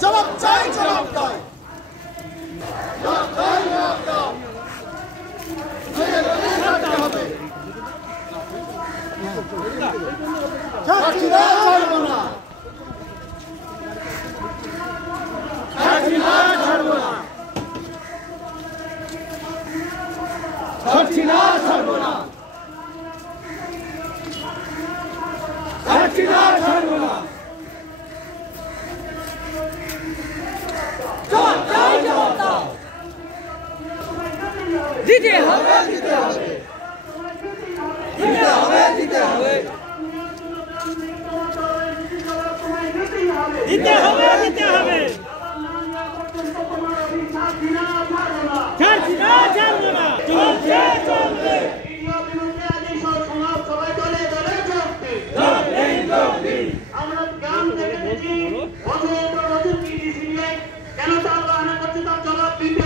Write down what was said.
জবাব চাই, জবাব দাও। ছাত্রীরা ছাড়বো না, ছাত্রীরা ছাড়বো না, ছাত্রীরা ছাড়বো না, ছাত্রীরা ছাড়বো না। জবাব চাই, জবাব দাও। দিতে হবে, দিতে হবে, দিতে হবে, দিতে হবে, দিতে হবে, দিতে হবে।